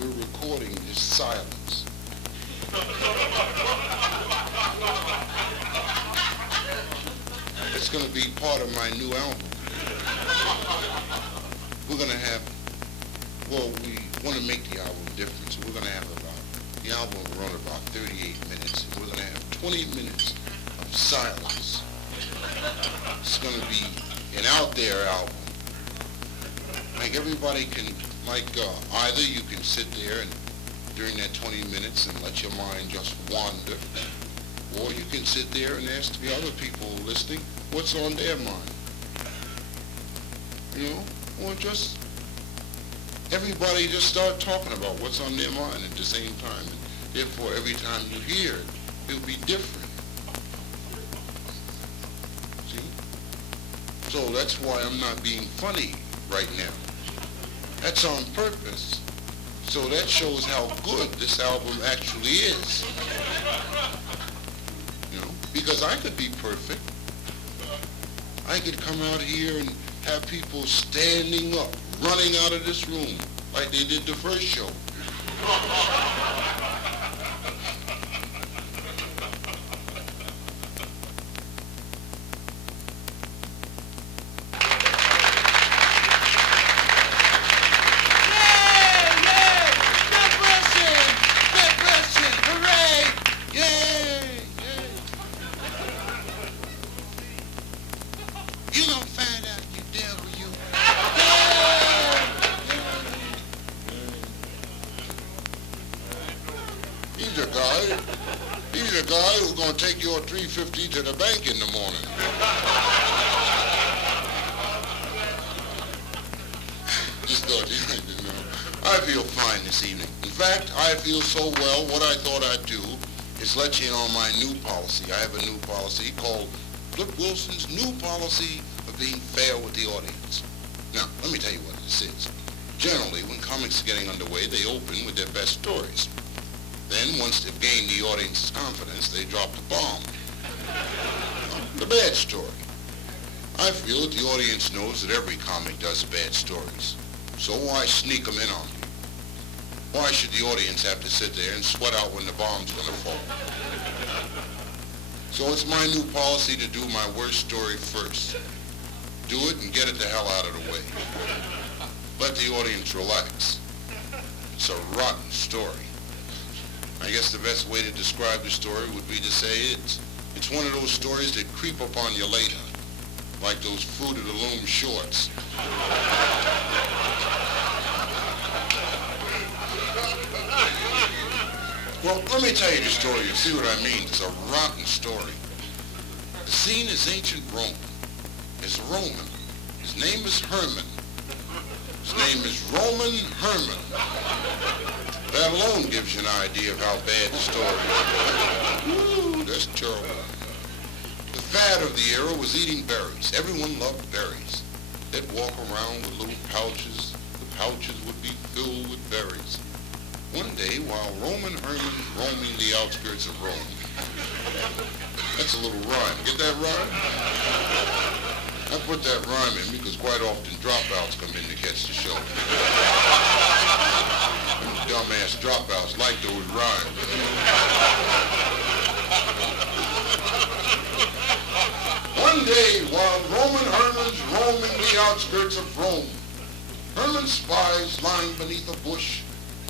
we're recording his silence. It's going to be part of my new album. We're going to have, well, we want to make the album different, so we're going to have the album will run about 38 minutes. We're going to have 20 minutes of silence. It's going to be an out there album. Like everybody can, either you can sit there and during that 20 minutes and let your mind just wander, or you can sit there and ask the other people listening what's on their mind. You know, or just everybody just start talking about what's on their mind at the same time. And therefore, every time you hear it, it'll be different. See? So that's why I'm not being funny right now. That's on purpose. So that shows how good this album actually is. You know, because I could be perfect. I could come out here and have people standing up, running out of this room like they did the first show. He's a guy who's going to take your $3.50 to the bank in the morning. Just thought, you know, I feel fine this evening. In fact, I feel so well, what I thought I'd do is let you in on my new policy. I have a new policy called Flip Wilson's new policy of being fair with the audience. Now, let me tell you what this is. Generally, when comics are getting underway, they open with their best stories. Then, once they've gained the audience's confidence, they drop the bomb. The bad story. I feel that the audience knows that every comic does bad stories. So why sneak them in on you? Why should the audience have to sit there and sweat out when the bomb's going to fall? So it's my new policy to do my worst story first. Do it and get it the hell out of the way. Let the audience relax. It's a rotten story. I guess the best way to describe the story would be to say it's one of those stories that creep up on you later, like those Fruit of the Loom shorts. Well, let me tell you the story. You see what I mean? It's a rotten story. The scene is ancient Rome. It's Roman. His name is Herman. His name is Roman Herman. That alone gives you an idea of how bad the story is. Ooh, that's terrible. The fad of the era was eating berries. Everyone loved berries. They'd walk around with little pouches. The pouches would be filled with berries. One day, while Roman Herman was roaming the outskirts of Rome, that's a little rhyme. Get that rhyme? I put that rhyme in because quite often dropouts come in to catch the show. Dumbass dropouts like those rhymes. One day, while Roman Herman's roaming the outskirts of Rome, Herman spies lying beneath a bush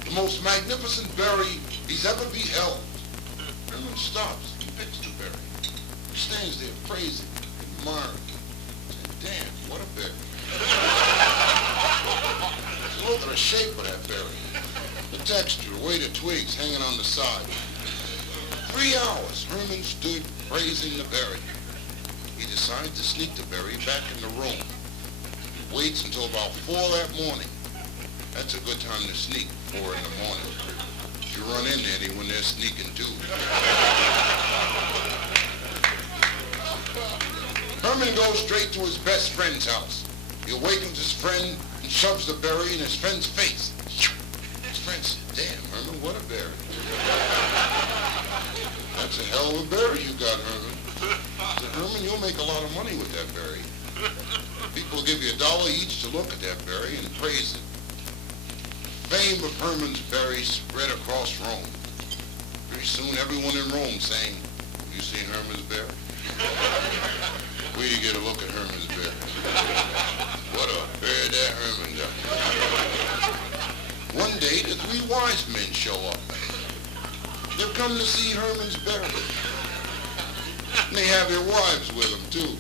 the most magnificent berry he's ever beheld. Herman stops and picks the berry. He stands there praising, admiring, saying, damn, what a berry. Look at the shape of that berry. The texture, the way the twigs hanging on the side. 3 hours, Herman stood praising the berry. He decides to sneak the berry back into Rome. He waits until about 4 that morning. That's a good time to sneak, 4 in the morning. You run in there when they're sneaking too. Herman goes straight to his best friend's house. He awakens his friend and shoves the berry in his friend's face. His friend said, damn, Herman, what a berry. That's a hell of a berry you got, Herman. I said, Herman, you'll make a lot of money with that berry. People give you $1 each to look at that berry and praise it. fame of Herman's berry spread across Rome. Pretty soon everyone in Rome saying, "You seen Herman's berry?" Where do you get a look at Herman's berry? What a berry that Herman got. One day the three wise men show up. They've come to see Herman's berry. And they have their wives with them too.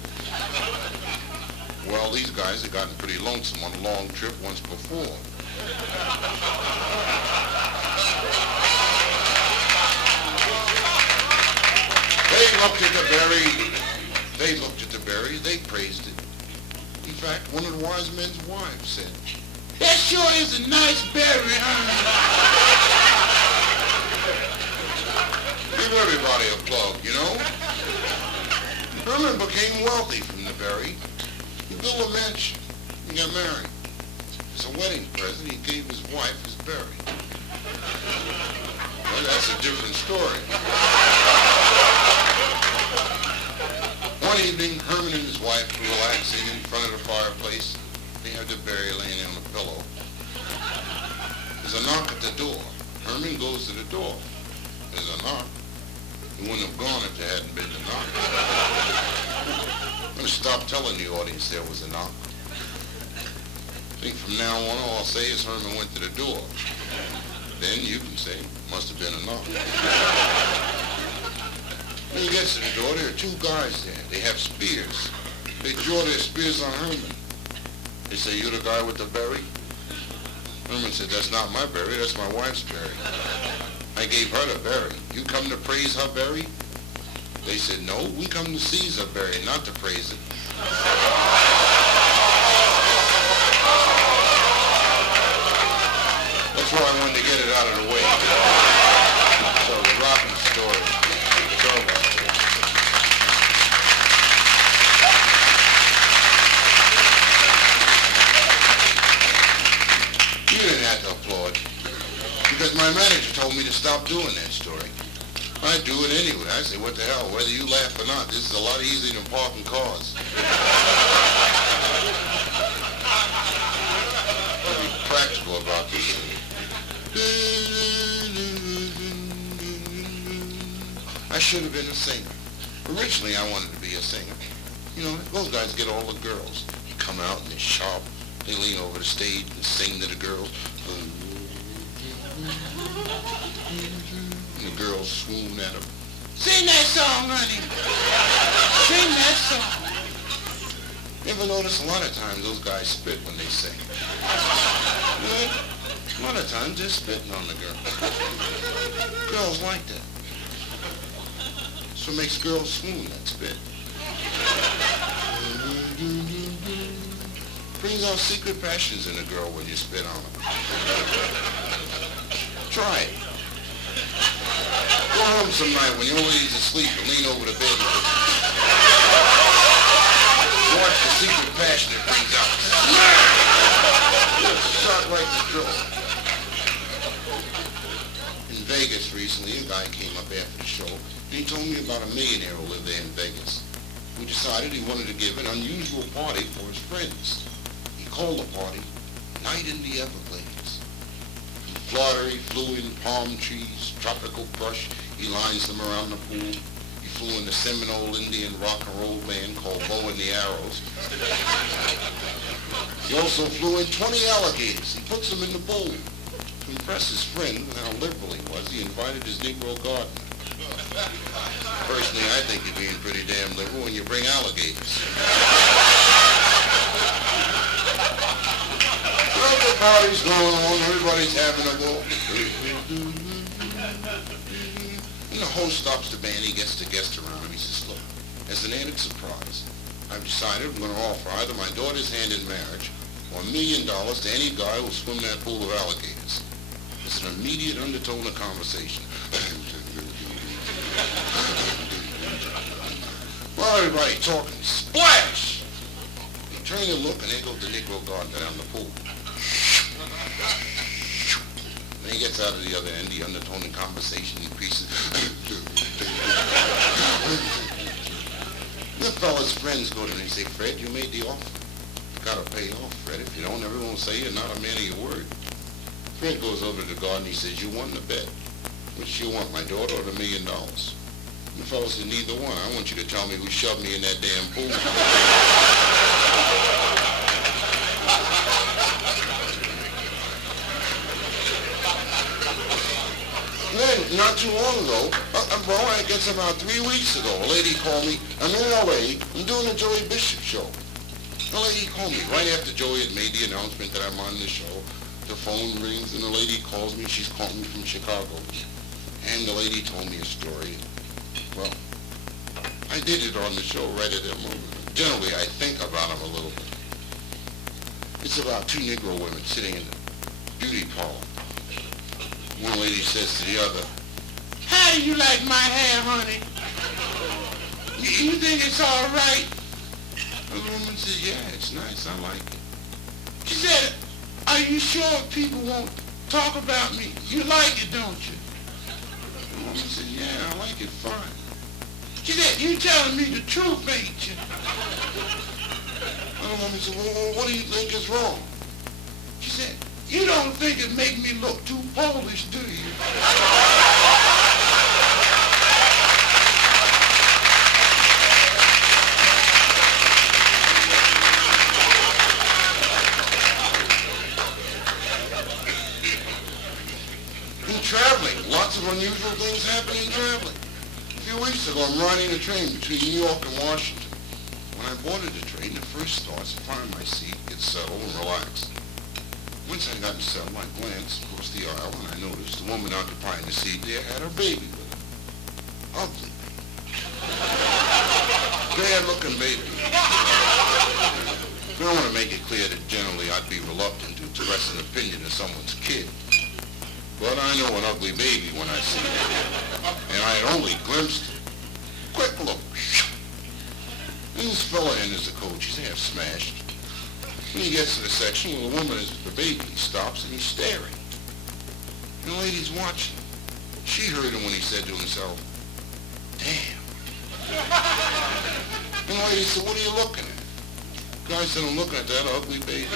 Well, these guys had gotten pretty lonesome on a long trip once before. They looked at the berry, they praised it. In fact, one of the wise men's wives said, "That sure is a nice berry, Herman." Give everybody a plug, you know. Herman became wealthy from the berry. He built a mansion. He got married. As a wedding present, he gave his wife his berry. Well, that's a different story. One evening, Herman and his wife were relaxing in front of the fireplace. They had the berry laying on a pillow. There's a knock at the door. Herman goes to the door. There's a knock. He wouldn't have gone if there hadn't been a knock. I'm going to stop telling the audience there was a knock. I think from now on, all I'll say is Herman went to the door. Then you can say, must have been a knock. When he gets to the door, there are two guys there. They have spears. They draw their spears on Herman. They say, "You the guy with the berry?" Herman said, "That's not my berry, that's my wife's berry. I gave her the berry. You come to praise her berry?" They said, "No, we come to seize her berry, not to praise it." That's why I wanted to get it out of the way. So, rocking story. You didn't have to applaud, because my manager told me to stop doing that story. I do it anyway. I say, what the hell, whether you laugh or not, this is a lot easier than parking cars. I'll be practical about this. I should have been a singer. Originally, I wanted to be a singer. You know, those guys get all the girls. They come out and they're sharp. They lean over the stage and sing to the girls. And the girls swoon at them. "Sing that song, honey. Sing that song." You ever notice a lot of times those guys spit when they sing? You know, a lot of times they're spitting on the girl. Girls like that. So it makes girls swoon, that spit. Brings out secret passions in a girl when you spit on her. Try it. Go home some night when your lady's asleep and lean over the bed and watch the secret passion it brings out. Shot right in the throat. In Vegas recently, a guy came up after the show and he told me about a millionaire who lived there in Vegas. We decided he wanted to give an unusual party for his friends. He called the party Night in the Everglades. From Florida, he flew in palm trees, tropical brush. He lines them around the pool. He flew in the Seminole Indian rock and roll band called Bow and the Arrows. He also flew in 20 alligators. He puts them in the bowl. To impress his friend with how liberal he was, he invited his Negro gardener. Personally, I think you're being pretty damn liberal when you bring alligators. Well, the party's going on, everybody's having a ball. And the host stops the band, he gets the guests around him, he says, "Look, as an added surprise, I've decided I'm going to offer either my daughter's hand in marriage or $1 million to any guy who'll swim that pool of alligators." There's an immediate undertone of conversation. Well, everybody talking. Splash! They turn and look, and there goes the Negro gardener down the pool. When he gets out of the other end, the undertone in conversation increases. The fella's friends go to him and say, "Fred, you made the offer. You gotta pay off, Fred. If you don't, everyone will say you're not a man of your word." Fred goes over to the garden. He says, you won the bet. Which you want, my daughter or the $1 million? The fellow said, neither one. I want you to tell me who shoved me in that damn pool. Then, not too long ago, I guess about 3 weeks ago, a lady called me. I'm in L.A. I'm doing a Joey Bishop show. The lady called me right after Joey had made the announcement that I'm on the show. The phone rings and the lady calls me. She's calling me from Chicago. And the lady told me a story. Well, I did it on the show right at that moment. Generally, I think about them a little bit. It's about 2 Negro women sitting in the beauty parlor. One lady says to the other, how do you like my hair, honey? You think it's all right? The woman says, yeah, it's nice. I like it. She said, are you sure people won't talk about me? You like it, don't you? The woman said, yeah, I like it fine. She said, you telling me the truth, ain't you? The woman said, well, what do you think is wrong? She said, you don't think it make me look too Polish, do you? In traveling, lots of unusual things happen in traveling. A few weeks ago, I'm riding a train between New York and Washington. When I boarded the train, the first thought is to find my seat, get settled, and relax. Once I got settled, I glanced across the aisle and I noticed the woman occupying the seat there had her baby with her. Ugly baby. Bad-looking baby. I want to make it clear that generally I'd be reluctant to express an opinion of someone's kid. But I know an ugly baby when I see it. And I had only glimpsed it. Quick look. And this fella enters the coach. He's half smashed. When he gets to the section where the woman is with the baby, he stops and he's staring. And the lady's watching. She heard him when he said to himself, damn. And the lady said, what are you looking at? The guy said, I'm looking at that ugly baby.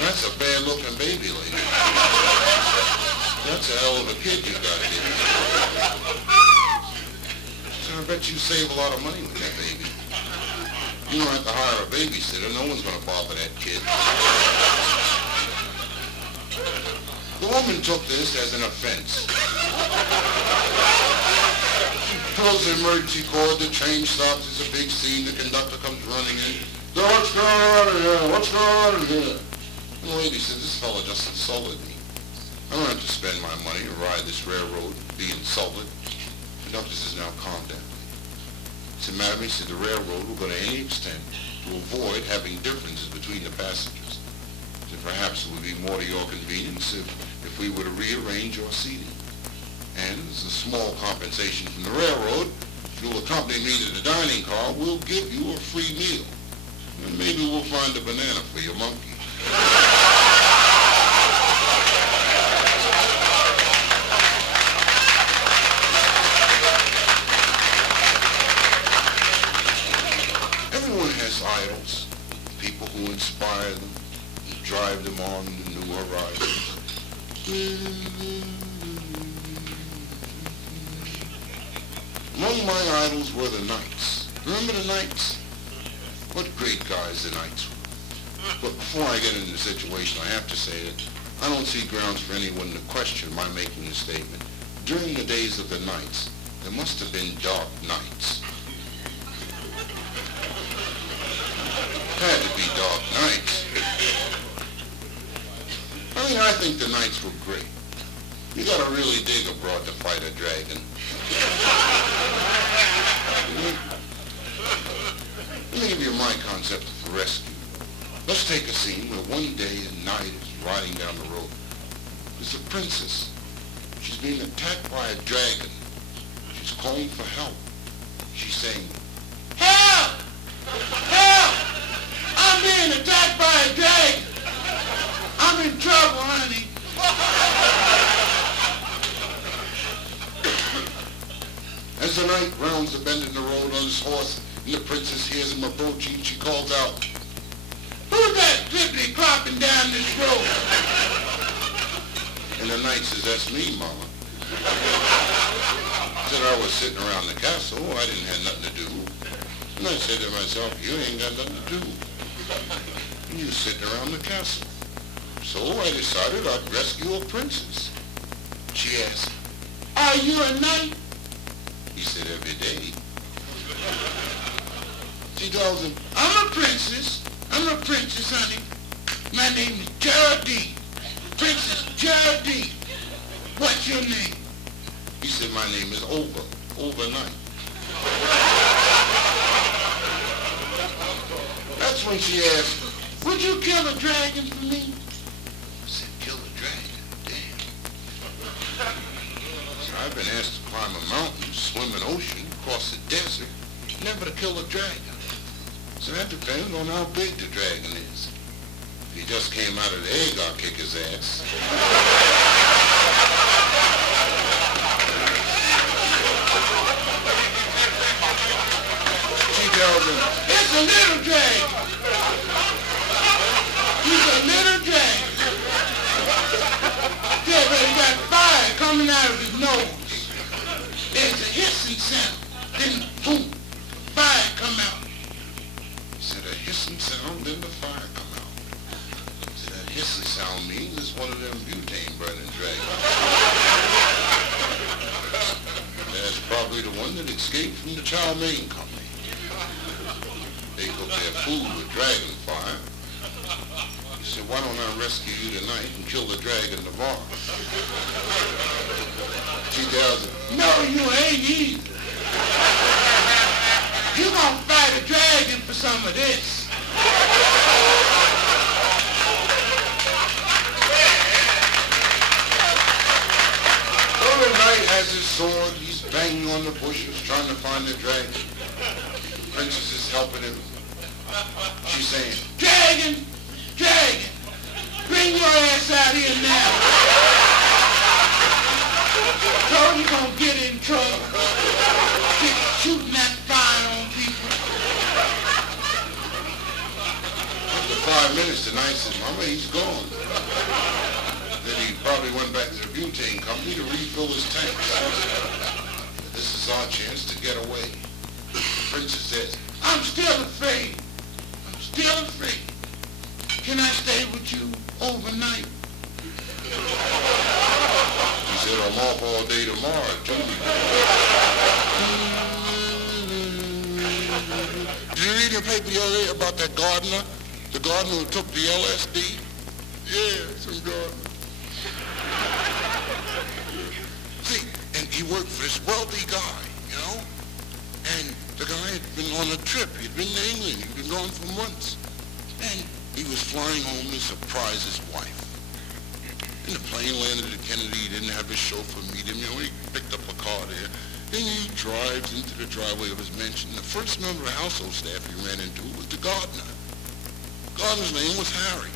That's a bad-looking baby, lady. That's a hell of a kid you got here. So I bet you save a lot of money with that baby. You don't have to hire a babysitter. No one's going to bother that kid. The woman took this as an offense. She pulls the emergency cord. The train stops. It's a big scene. The conductor comes running in. So what's going on in here? What's going on in here? And the lady says, this fella just insulted me. I don't have to spend my money to ride this railroad, be insulted. The conductor says, now calm down. Said, madam, he said, the railroad will go to any extent to avoid having differences between the passengers. So perhaps it would be more to your convenience if we were to rearrange your seating. And as a small compensation from the railroad, if you'll accompany me to the dining car, we'll give you a free meal. And maybe we'll find a banana for your monkey. Idols, people who inspire them, and drive them on to new horizons. Among my idols were the Knights. Remember the Knights? What great guys the Knights were. But before I get into the situation, I have to say that I don't see grounds for anyone to question my making the statement. During the days of the Knights, there must have been dark nights. Had to be dark nights. I think the Knights were great. You gotta really dig abroad to fight a dragon. Let me give you my concept of rescue. Let's take a scene where one day a knight is riding down the road. There's a princess. She's being attacked by a dragon. She's calling for help. She's saying, help! Help! I'm being attacked by a dragon. I'm in trouble, honey. As the knight rounds the bend in the road on his horse, and the princess hears him approaching, she calls out, who's that clippity clopping down this road. And the knight says, that's me, Mama. Said I was sitting around the castle. I didn't have nothing to do. And I said to myself, you ain't got nothing to do. You sitting around the castle. So I decided I'd rescue a princess. She asked, are you a knight? He said, every day. She tells him, I'm a princess. I'm a princess, honey. My name is Geraldine. Princess Geraldine. What's your name? He said, my name is Overnight. That's when she asked, would you kill a dragon for me? I said, kill a dragon? Damn. So I've been asked to climb a mountain, swim an ocean, cross a desert, never to kill a dragon. So that depends on how big the dragon is. If he just came out of the egg, I'll kick his ass. She tells him, it's a little dragon. He's a little dragon. Yeah, but he got fire coming out of his nose. There's a hissing sound. Then, boom, fire come out. He said, a hissing sound, then the fire come out. He said, that hissing sound means it's one of them butane burning dragons. That's probably the one that escaped from the chow mein company. They cook their food with dragon fire. He said, why don't I rescue you tonight and kill the dragon tomorrow? She tells him, no, you ain't either. You gonna fight a dragon for some of this. Overnight has his sword. He's banging on the bushes trying to find the dragon. The princess is helping him. She's saying, dragon, dragon, bring your ass out here now. So you're gonna get in trouble. Get shooting that fire on people. After 5 minutes, the knight said, Mama, he's gone. Then he probably went back to the butane company to refill his tanks. This is our chance to get away. The princess says, I'm still afraid. I'm still afraid. Can I stay with you overnight? He said, I'm off all day tomorrow, too. Did you read the paper the other day about that gardener? The gardener who took the LSD? Yeah, some gardener. See, and he worked for this wealthy guy, you know? And the guy had been on a trip. He'd been to England. He'd been gone for months. And he was flying home to surprise his wife. And the plane landed at Kennedy. He didn't have his chauffeur meet him. You know, he picked up a car there. Then he drives into the driveway of his mansion. The first member of household staff he ran into was the gardener. The gardener's name was Harry.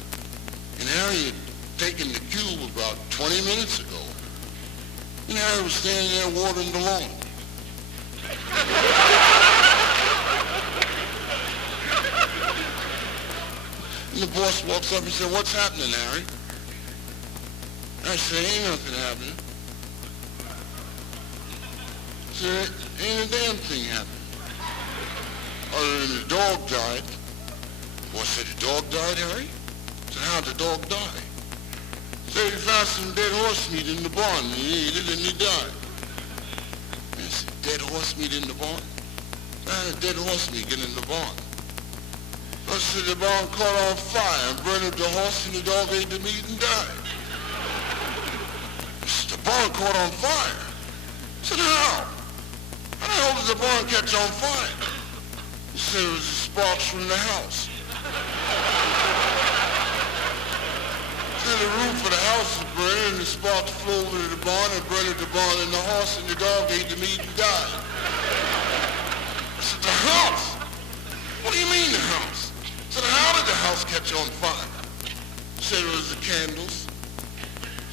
And Harry had taken the cube about 20 minutes ago. And Harry was standing there watering the lawn. And the boss walks up and said, what's happening, Harry? I said, ain't nothing happening. I said, ain't a damn thing happening. Other than the dog died. Boss said, the dog died, Harry? I said, how'd the dog die? He said, he found some dead horse meat in the barn, and he ate it, and he died. I said, dead horse meat in the barn? How did dead horse meat get in the barn? I said, the barn caught on fire and burned up the horse, and the dog ate the meat and died. I said, the barn caught on fire? I said, how? How the hell did the barn catch on fire? He said, it was the sparks from the house. He said, the roof of the house was burning, and the sparks flew over to the barn and burned up the barn, and the horse and the dog ate the meat and died. I said, the house? What do you mean the house? I said, how did the house catch on fire? He said, it was the candles.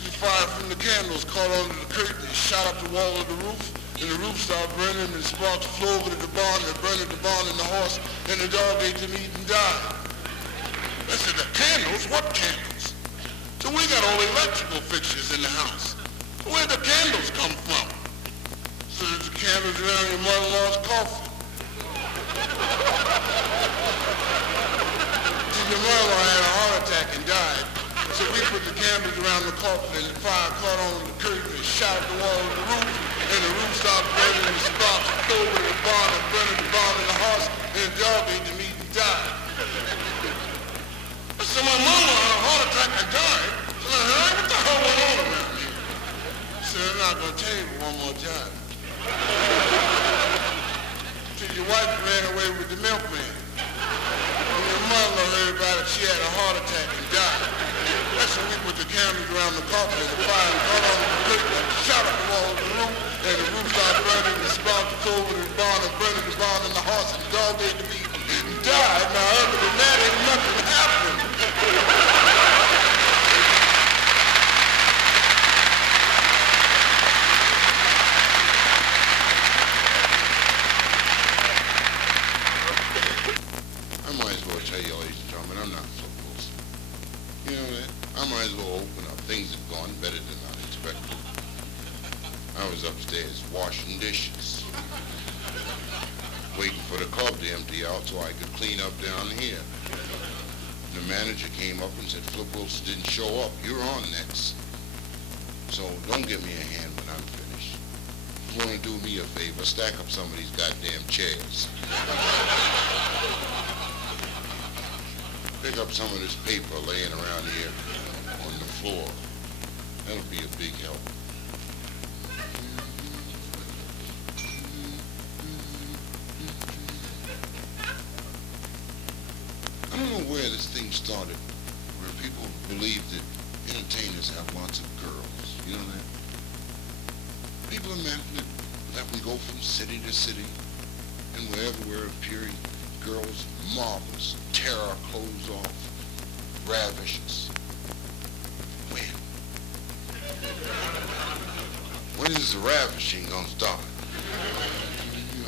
The fire from the candles caught onto the curtain and shot up the wall of the roof, and the roof started burning, and the sparks flew over to the barn and burned up the barn and the horse, and the dog ate the meat and died. I said, the candles? What candles? So we got all electrical fixtures in the house. Where'd the candles come from? So there's the candles around your mother-in-law's coffin. Your mother-in-law had a heart attack and died. So we put the candles around the coffin and the fire caught on the curtain and shot at the wall of the roof. And the roof started burning and the sparks flew over the barn and burning the barn and the horse. And the dog ate the meat and died. So my mama had a heart attack and died. So I said, what the hell went on around here? I said, I'm not going to tell you one more time. So your wife ran away with the milkman. And your mother heard about it, she had a heart attack and died. That's when we put the candles around the coffin and the fire caught on the curtain and shot at the wall of the roof. And the roof started burning, the sparks over the barn and burning the barn and the horse and the dog ate the meat and died. Now other than that, ain't nothing happened. I might as well tell you, ladies and gentlemen, I'm not so close. You know that? I might as well open up. Things have gone better than I expected. I was upstairs washing dishes, waiting for the club to empty out so I could clean up down here. The manager came up and said, Flip Wilson didn't show up. You're on next. So don't give me a hand when I'm finished. If you want to do me a favor, stack up some of these goddamn chairs. Pick up some of this paper laying around here on the floor. That'll be a big help. I don't know where this thing started, where people believe that entertainers have lots of girls. You know that? People imagine that we go from city to city, and wherever we're appearing, girls marvelous, tear our clothes off, ravish us. When? When is the ravishing gonna start?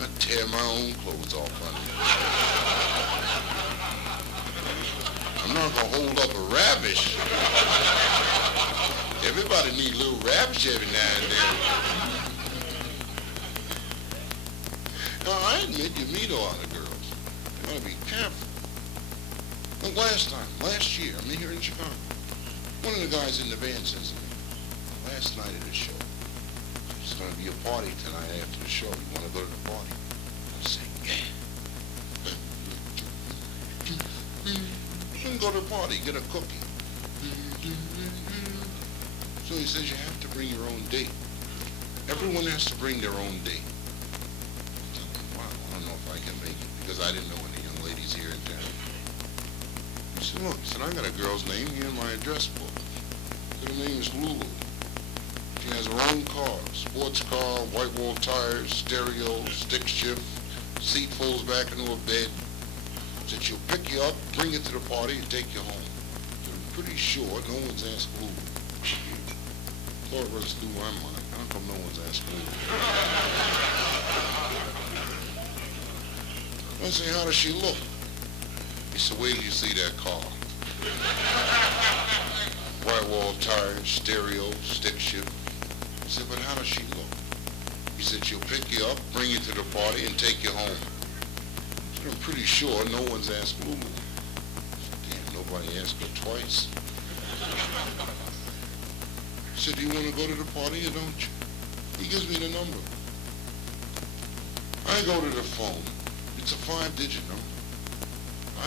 I tear my own clothes off, honey. I'm not gonna hold up a ravish. Everybody need a little ravish every now and then. Now, I admit you meet a lot of girls. You gotta be careful. Like last year, I'm here in Chicago. One of the guys in the band says to me, last night at the show, there's gonna be a party tonight after the show. You wanna go to the party? I say, yeah. You can go to the party, get a cookie. So he says you have to bring your own date. Everyone has to bring their own date. I tell him, wow, I don't know if I can make it because I didn't know any young ladies here in town. He said, look, I got a girl's name here in my address book. Her name is Lulu. She has her own car, sports car, white wall tires, stereo, stick shift, seat folds back into a bed. Said she'll pick you up, bring you to the party, and take you home. So I'm pretty sure no one's asked Lulu. Thought it runs through my mind. How come no one's asked Lulu? I say, how does she look? He said, wait till you see that car. White wall tires, stereo, stick shift. I said, but how does she look? He said, she'll pick you up, bring you to the party, and take you home. I'm pretty sure no one's asked Lulu. Damn, nobody asked her twice. I said, do you want to go to the party or don't you? He gives me the number. I go to the phone. It's a 5-digit number.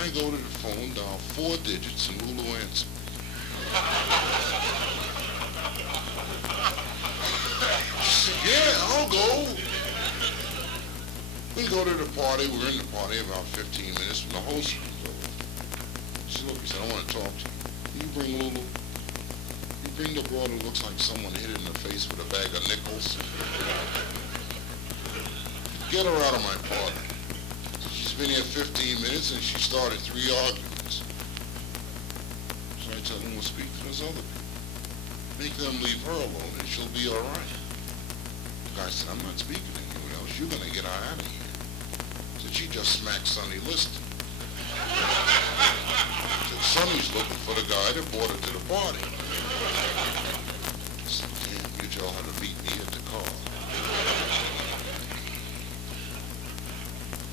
I go to the phone, dial 4 digits, and Lulu answers. She said, yeah, I'll go. We go to the party. We're in the party about 15 minutes when the host comes over. She said, look, he said, I want to talk to you. Can you bring Lulu? You bring the broad who looks like someone hit her in the face with a bag of nickels. Get her out of my party. She's been here 15 minutes and she started 3 arguments. So I tell them, we'll speak to those other people. Make them leave her alone and she'll be all right. The guy said, I'm not speaking to anyone else. You're going to get her out of here. She just smacked Sonny Liston. Said, Sonny's looking for the guy that brought her to the party. I said, damn, you tell her to meet me at the car.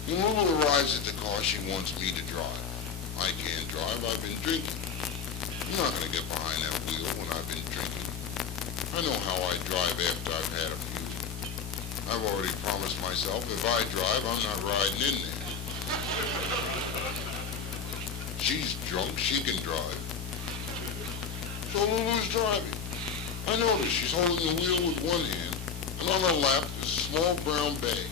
When Lulu arrives at the car, she wants me to drive. I can't drive, I've been drinking. I'm not going to get behind that wheel when I've been drinking. I know how I drive after I've had a few. I've already promised myself if I drive, I'm not riding in there. She's drunk, she can drive. So Lulu's driving. I notice she's holding the wheel with one hand, and on her lap is a small brown bag.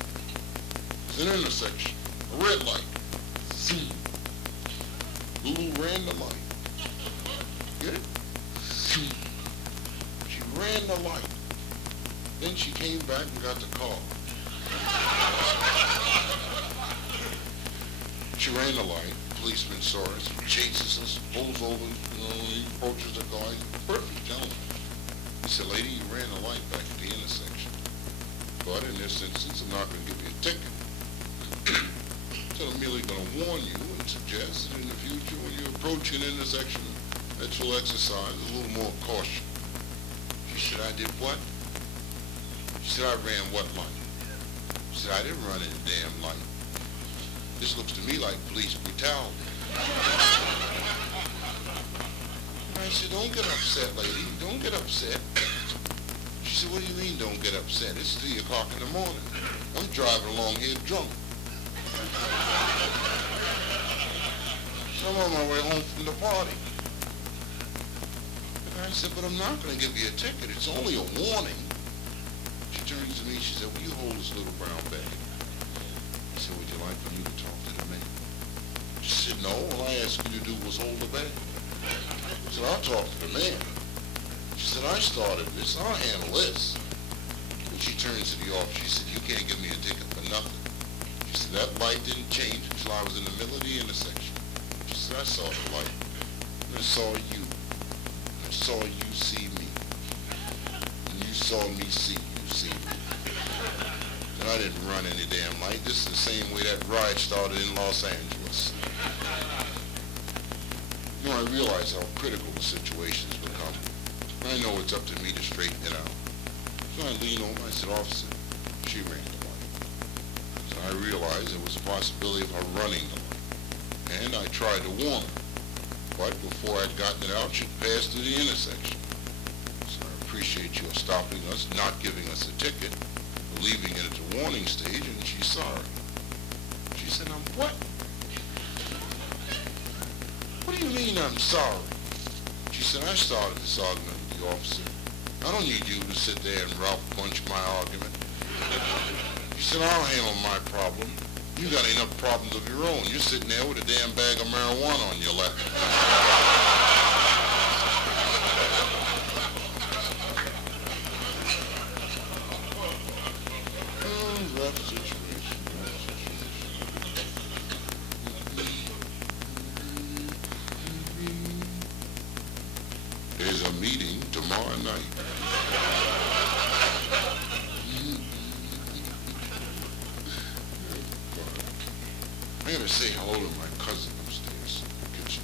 It's an intersection, a red light. Lulu ran the light. Get it? She ran the light. Then she came back and got the car. She ran the light. Policeman saw us. He chases us, pulls over, he approaches the car. He's a perfect gentleman. He said, lady, you ran the light back at the intersection. But in this instance, I'm not going to give you a ticket. So I'm merely going to warn you and suggest that in the future when you approach an intersection that you'll exercise a little more caution. She said, I did what? She said, I ran what light? She said, I didn't run any damn light. This looks to me like police brutality. And I said, don't get upset, lady. Don't get upset. She said, what do you mean don't get upset? It's 3 o'clock in the morning. I'm driving along here drunk. So I'm on my way home from the party. And I said, but I'm not going to give you a ticket. It's only a warning. She turns to me, she said, will you hold this little brown bag? I said, would you like for me to talk to the man? She said, no, all I asked you to do was hold the bag. I said, I'll talk to the man. She said, I started this, I'll handle this. And she turns to the officer, she said, you can't give me a ticket for nothing. She said, that light didn't change until I was in the middle of the intersection. She said, I saw the light. And I saw you. I saw you see me. And you saw me see you see me. And I didn't run any damn light. This is the same way that riot started in Los Angeles. You know, I realize how critical the situation has become. I know it's up to me to straighten it out. So I leaned over, I said, officer, she ran the light. So I realized there was a possibility of her running the light. And I tried to warn her. But before I'd gotten it out, she'd passed through the intersection. So I appreciate your stopping us, not giving us a ticket, leaving it at the warning stage, and she's sorry. She said, I'm what? What do you mean I'm sorry? She said, I started this argument with the officer. I don't need you to sit there and Ralph punch my argument. She said, I'll handle my problem. You got enough problems of your own. You're sitting there with a damn bag of marijuana on your lap. Rough situation. There's a meeting tomorrow night. I gotta say hello to my cousin upstairs in the kitchen.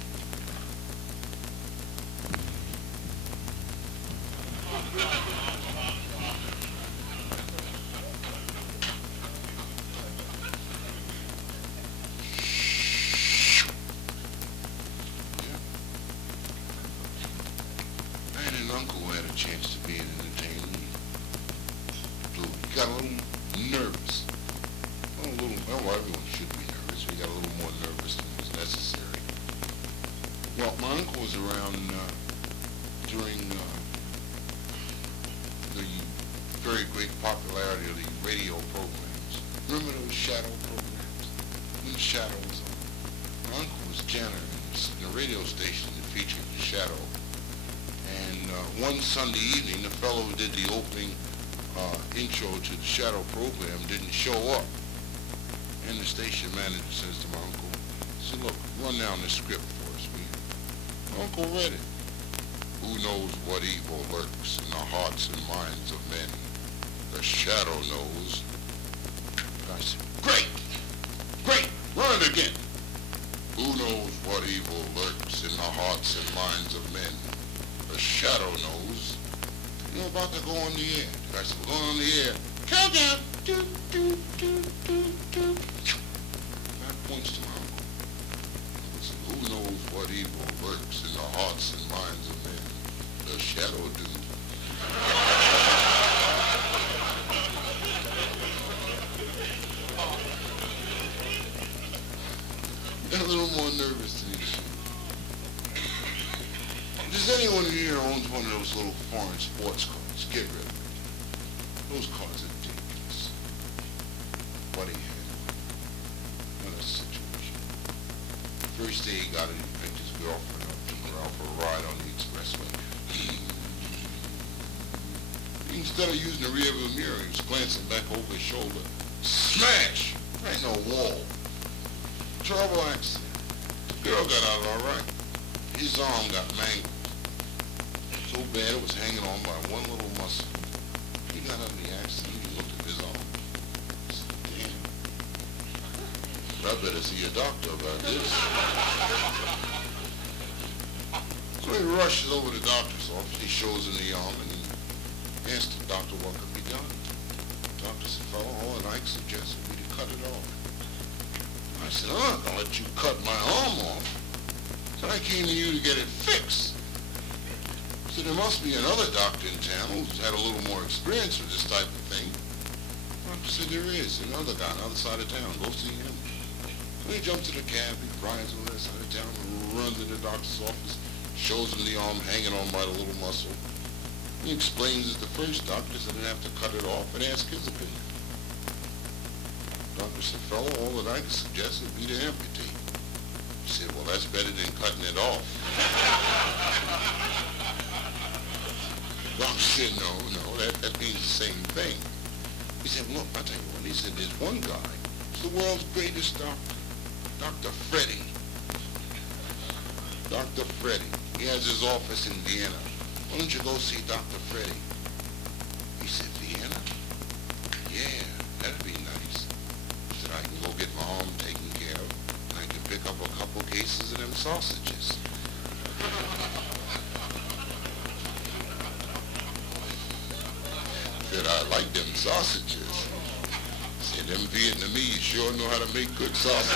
Uncle had a chance to be an entertainer. He got a little nervous. Well, everyone should be nervous. He got a little more nervous than was necessary. Well, my uncle was around during the very great popularity of the radio programs. Remember those shadow programs? When Shadow was on. My uncle was janitor in the radio station that featured Shadow. And one Sunday evening, the fellow who did the opening intro to the Shadow program didn't show up. And the station manager says to my uncle, he said, look, run down the script for us, will you? My uncle read it. Who knows what evil lurks in the hearts and minds of men? The Shadow knows. And I said, great, run it again. Who knows what evil lurks in the hearts and minds of men? The shadow knows. You're about to go on the air. I said, we're going on the air. Countdown. Do, do, do, do, do. That points to my uncle. I said, who knows what evil lurks in the hearts and minds of men? The shadow do. Got a little more nervous today. Does anyone here owns one of those little foreign sports cars? Get rid of it. Those cars are dangerous. Buddy had one. What a situation. First day he got it, he picked his girlfriend up, took her out for a ride on the expressway. Instead of using the rearview mirror, he was glancing back over his shoulder. Smash! Right in the wall. Terrible accident. The girl got out all right. His arm got mangled. So bad it was hanging on by one little muscle. He got out of the accident and looked at his arm. He said, damn. I better see a doctor about this. So he rushes over to the doctor's office. He shows him the arm and he asked the doctor what could be done. The doctor said, fellow, all that I suggest would be to cut it off. I said, I'm not going to let you cut my arm off. So I came to you to get it fixed. So there must be another doctor in town who's had a little more experience with this type of thing. The doctor said, there is. Another guy on the other side of town. Go see him. So he jumps to the cab. He drives over the other side of town and runs into the doctor's office. Shows him the arm hanging on by the little muscle. He explains that the first doctor said he'd have to cut it off and ask his opinion. The doctor said, fellow, all that I could suggest would be to amputate. He said, well, that's better than cutting it off. The doctor said, no, that means the same thing. He said, look, I'll tell you what. He said, there's one guy. He's the world's greatest doctor. Dr. Freddy. Dr. Freddy. He has his office in Vienna. Why don't you go see Dr. Freddy? He said, Vienna? Yeah, that'd be nice. He said, I can go get my arm taken care of, and I can pick up a couple cases of them sausages. Said, I like them sausages. Said, them Vietnamese sure know how to make good sausages.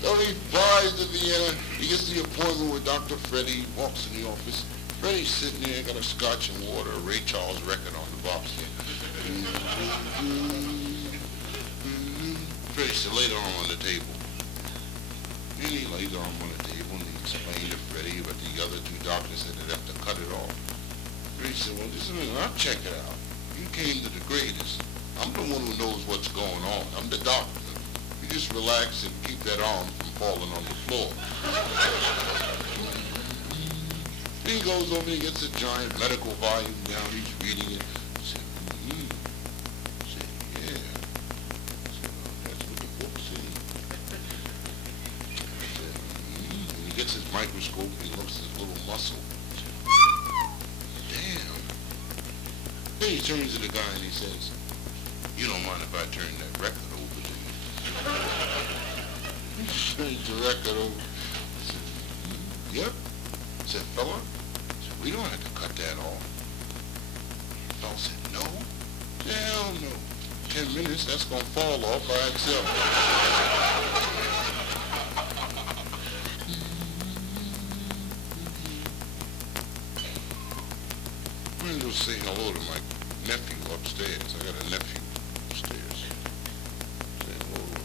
So he flies to Vienna. He gets the appointment with Dr. Freddy. Walks in the office. Freddy's sitting there, got a scotch and water, a Ray Charles record on the box there. Freddy said, lay the arm on the table. And he laid the arm on the table and he explained to Freddy, but the other two doctors said they'd have to cut it off. Freddy said, well, just a minute, I'll check it out. You came to the greatest. I'm the one who knows what's going on. I'm the doctor. You just relax and keep that arm from falling on the floor. He goes over and he gets a giant medical volume down. He's reading it. He said, I said, yeah. I said, oh, that's what the book said. I said, And he gets his microscope and he looks at his little muscle. I said, damn. Then he turns to the guy and he says, you don't mind if I turn that record over to you? He turns the record over. I said, yep. I said, fella, we don't have to cut that off. The fellow said, no? Hell no. 10 minutes, that's going to fall off by itself. I'm going to go say hello to my nephew upstairs. I got a nephew upstairs. Say hello to him.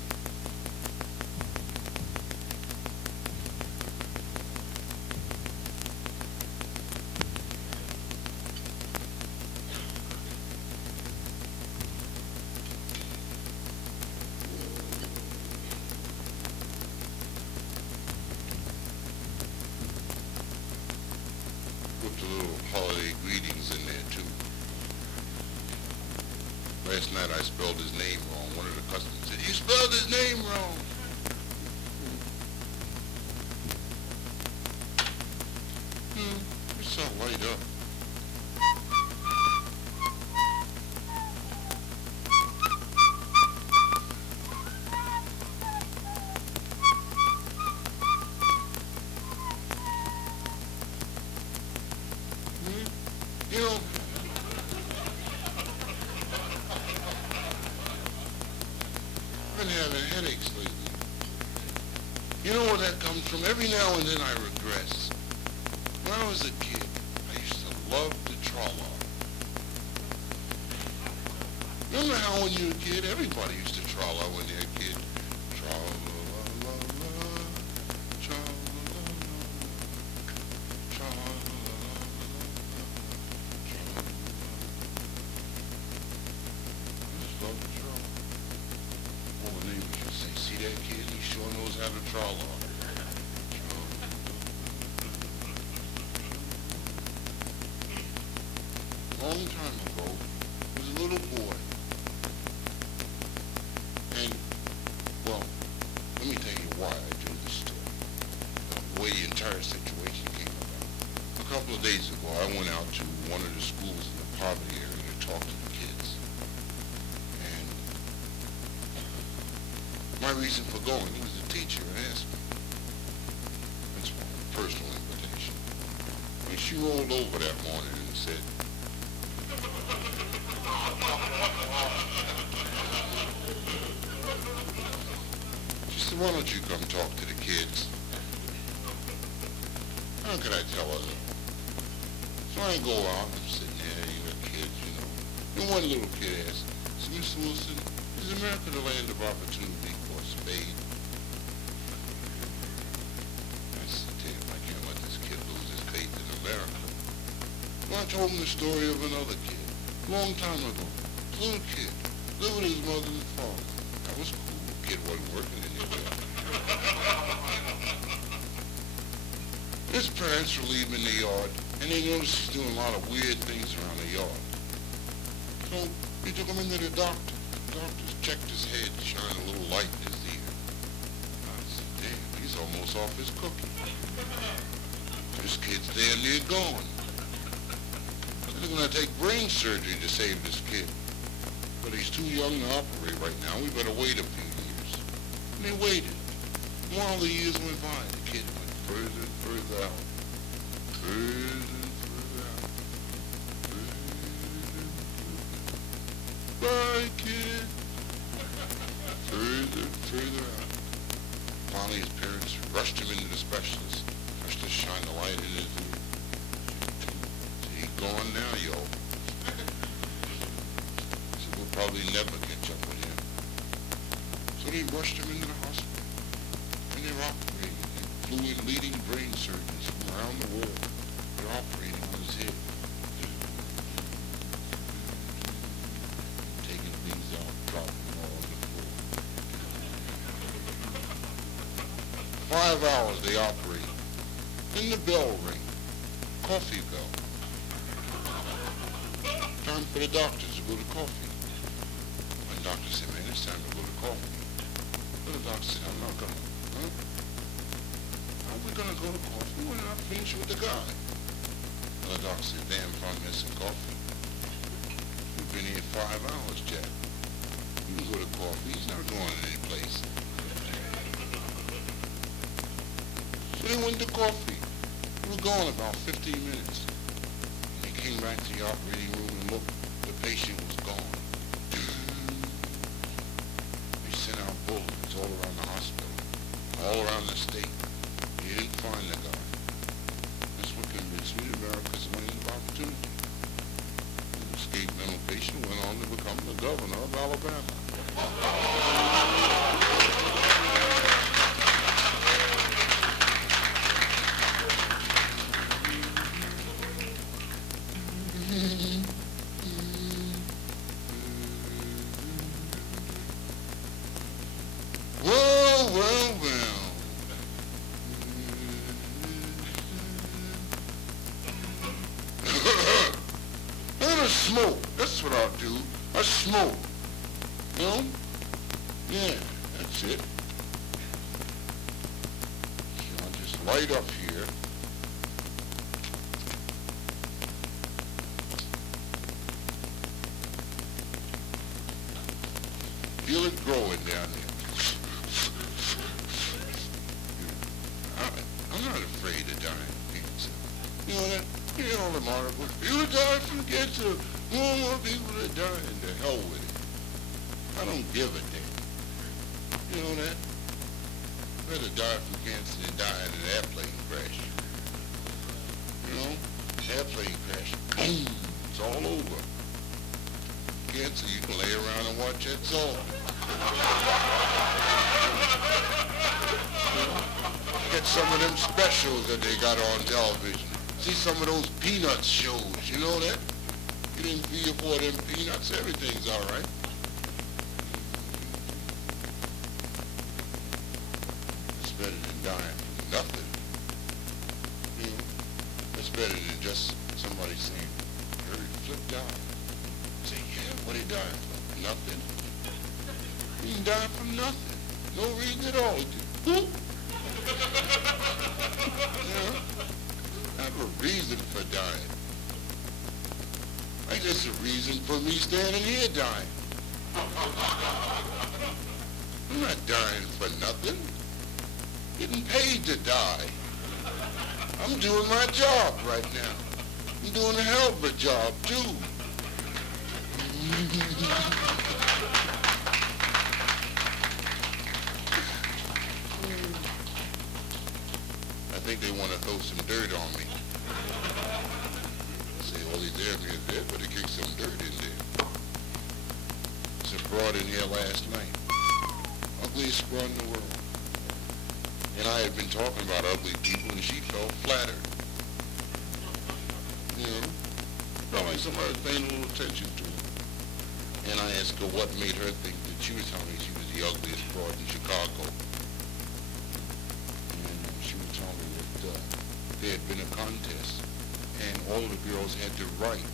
Put the little holiday greetings in there too. Last night I spelled his name wrong. One of the customers said, you spelled his name wrong. It's all light up. You know, I've been having headaches lately. You know where that comes from? Every now and then I regress. When I was a kid, I used to love the tra-la. Remember how when you were a kid, everybody used to tra-la when they were a kid? Tra-la-la-la-la, tra-la-la-la, tra-la-la-la, tra-la-la-la. I just love the tra-la. All the neighbors would say, see that kid? He sure knows how to tra-la. Long time ago, there was a little boy. And, well, let me tell you why I do this story. The way the entire situation came about. A couple of days ago, I went out to one of the schools in the poverty area to talk to the kids. And my reason for going was the teacher asked me. That's my personal invitation. And she rolled over that morning and said, she said, why don't you come talk to the kids? How could I tell her that? So I go out, I'm sitting there, you know, kids, you know. And one little kid asked, said, Mr. Wilson, is America the land of opportunity for a spade? I said, damn, I can't let this kid lose his faith in America. Well, I told him the story of another kid, a long time ago. Little kid, lived with his mother and father. That was cool. The kid wasn't working anywhere. His parents were leaving the yard, and they noticed he's doing a lot of weird things around the yard. So he took him into the doctor. The doctor checked his head, shined a little light in his ear. I said, damn, he's almost off his cookie. This kid's damn near gone. They're going to take brain surgery to save this kid. But he's too young to operate right now. We better wait a few years. And they waited. And while the years went by, the kid went further and further out. Further and further out. Further and further. Bye, kid. Further and further out. Finally, his parents rushed him into the specialist. Rushed to shine the light in his ear. He's gone now, yo. Probably never catch up with him. So they rushed him into the hospital. And they were operating. They flew in leading brain surgeons from around the world. They're operating on his head. Taking things out, dropping them all on the floor. 5 hours they operated. Then the bell rang. Coffee bell. Time for the doctors to go to coffee. The doctor said, man, it's time to go to coffee. But the doctor said, I'm not going. Huh? How are we going to go to coffee when I finish with the guy? And the doctor said, damn, if I'm missing coffee. We've been here 5 hours, Jack. You can go to coffee. He's not going any place. So they went to coffee. We were gone about 15 minutes. And they came back to the operating room and looked. The patient was gone. Bullets all around the hospital, all around the state. He didn't find the guy. That's what convinced me that America's the land of opportunity. The escaped mental patient went on to become the governor of Alabama. Smoke. That's what I'll do. I smoke. You know? Yeah, that's it. So I'll just light up here. Feel it growing down there. I'm not afraid of dying, people say. You know that? You know them articles. You die from cancer. More people that die. And the hell with it. I don't give a damn. You know that? Better die from cancer than die in an airplane crash. You know? Airplane crash. Boom. It's all over. Cancer, you can lay around and watch that solve. Get some of them specials that they got on television. See some of those peanuts shows, you know that? You didn't feel for them peanuts, everything's all right. It's better than dying from nothing. You know, it's better than just somebody saying, Harry flipped out. Say, yeah, what he died from? Nothing. He didn't die from nothing. No reason at all. Whoop. Yeah. I have a reason for dying. I guess a reason for me standing here dying. I'm not dying for nothing. Getting paid to die. I'm doing my job right now. I'm doing a hell of a job, too. I think they want to throw some dirt on me. Say, all these airmen there, but they kick some dirt in there. There's a broad in here last night. Ugliest broad in the world. And I had been talking about ugly people, and she felt flattered. You know, felt like somebody was paying a little attention to her. And I asked her what made her think that she was telling me she was the ugliest broad in Chicago. She would tell me that there had been a contest, and all of the girls had to write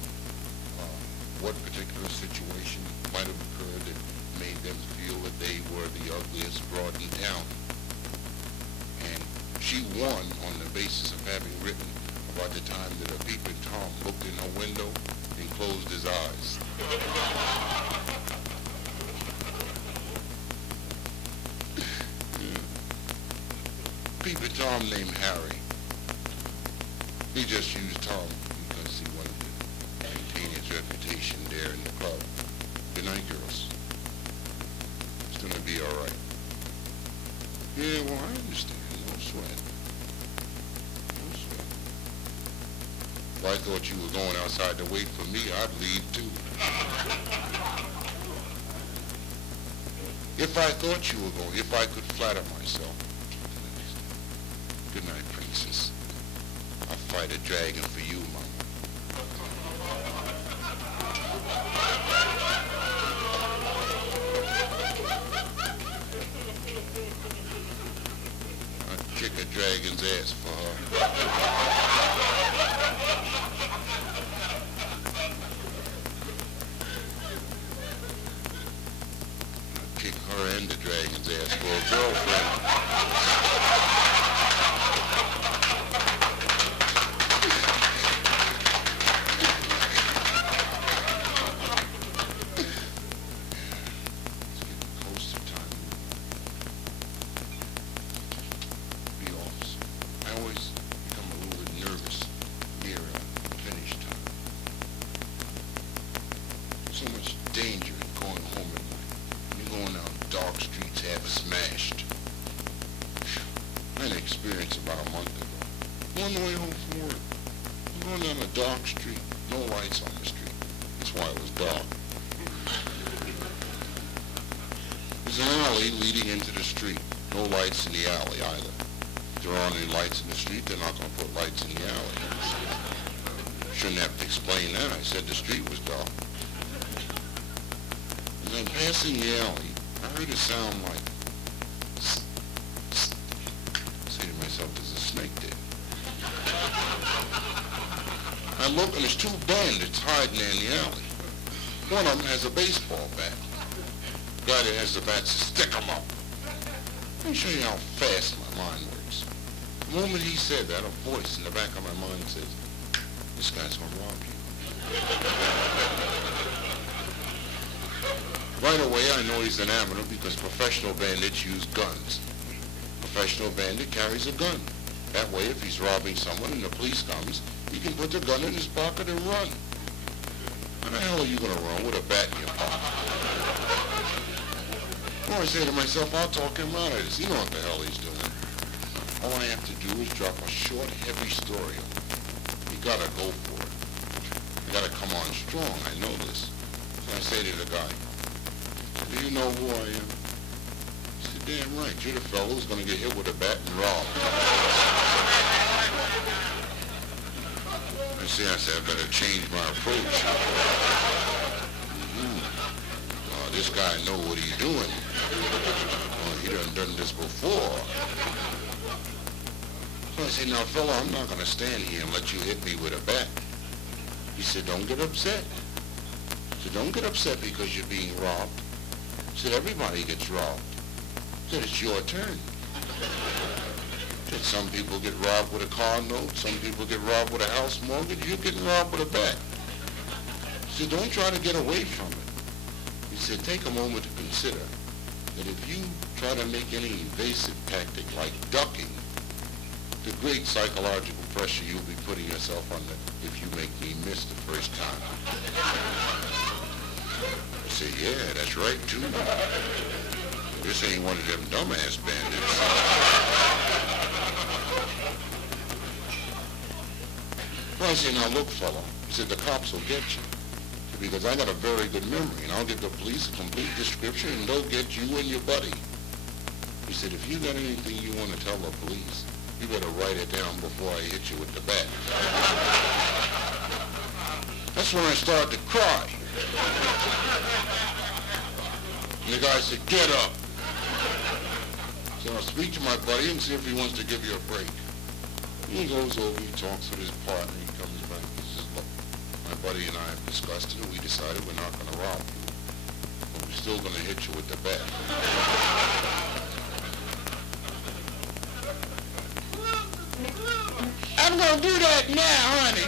what particular situation might have occurred that made them feel that they were the ugliest broad in town. And she won on the basis of having written about the time that a peeping Tom looked in her window and closed his eyes. Peeping Tom named Harry. He just used Tom because he wanted to maintain his reputation there in the club. Good night, girls. It's gonna be all right. Yeah, well, I understand. No sweat. No sweat. If I thought you were going outside to wait for me, I'd leave too. If I thought you were going, if I could flatter myself. Good night, princess. I'll fight a dragon for you, Mama. I'd kick a dragon's ass for her. I'd kick her and the dragon's ass for a girlfriend. In the alley either. If there aren't any lights in the street, they're not going to put lights in the alley. Shouldn't have to explain that. I said the street was dark. As I'm passing the alley, I heard a sound like I say to myself, there's a snake there. I look and there's two bandits hiding there in the alley. One of them has a baseball bat. The guy that has the bat says, stick 'em up. Let me show you how fast my mind works. The moment he said that, a voice in the back of my mind says, this guy's going to rob you. Right away, I know he's an amateur because professional bandits use guns. Professional bandit carries a gun. That way, if he's robbing someone and the police comes, he can put the gun in his pocket and run. How the hell are you going to run with a bat in your pocket? Well, I say to myself, I'll talk him out of this. He knows what the hell he's doing. All I have to do is drop a short, heavy story on him. You got to go for it. You got to come on strong. I know this. So I say to the guy, do you know who I am? He said, damn right. You're the fellow who's going to get hit with a bat and robbed. I said, I better change my approach. This guy know what he's doing. He done this before. So I said, now, fella, I'm not going to stand here and let you hit me with a bat. He said, don't get upset. He said, don't get upset because you're being robbed. He said, everybody gets robbed. He said, it's your turn. Some people get robbed with a car note. Some people get robbed with a house mortgage. You're getting robbed with a bat. He said, don't try to get away from it. He said, take a moment to consider that if you try to make any evasive tactic like ducking, the great psychological pressure you'll be putting yourself under if you make me miss the first time. I said, yeah, that's right, too. This ain't one of them dumbass bandits. Well, I said, now look, fella. He said, the cops will get you. Because I got a very good memory, and I'll give the police a complete description, and they'll get you and your buddy. He said, if you got anything you want to tell the police, you better write it down before I hit you with the bat. That's when I started to cry. And the guy said, get up. So I'll speak to my buddy and see if he wants to give you a break. He goes over, he talks with his partner, he comes back, he says, look, my buddy and I have discussed it, and we decided we're not going to rob you, but we're still going to hit you with the bat. I'm going to do that now, honey.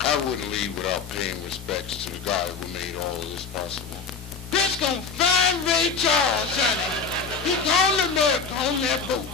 I wouldn't leave without paying respects to the guy who made all of this possible. This gonna find Ray Charles, honey. He gone to America on that boat.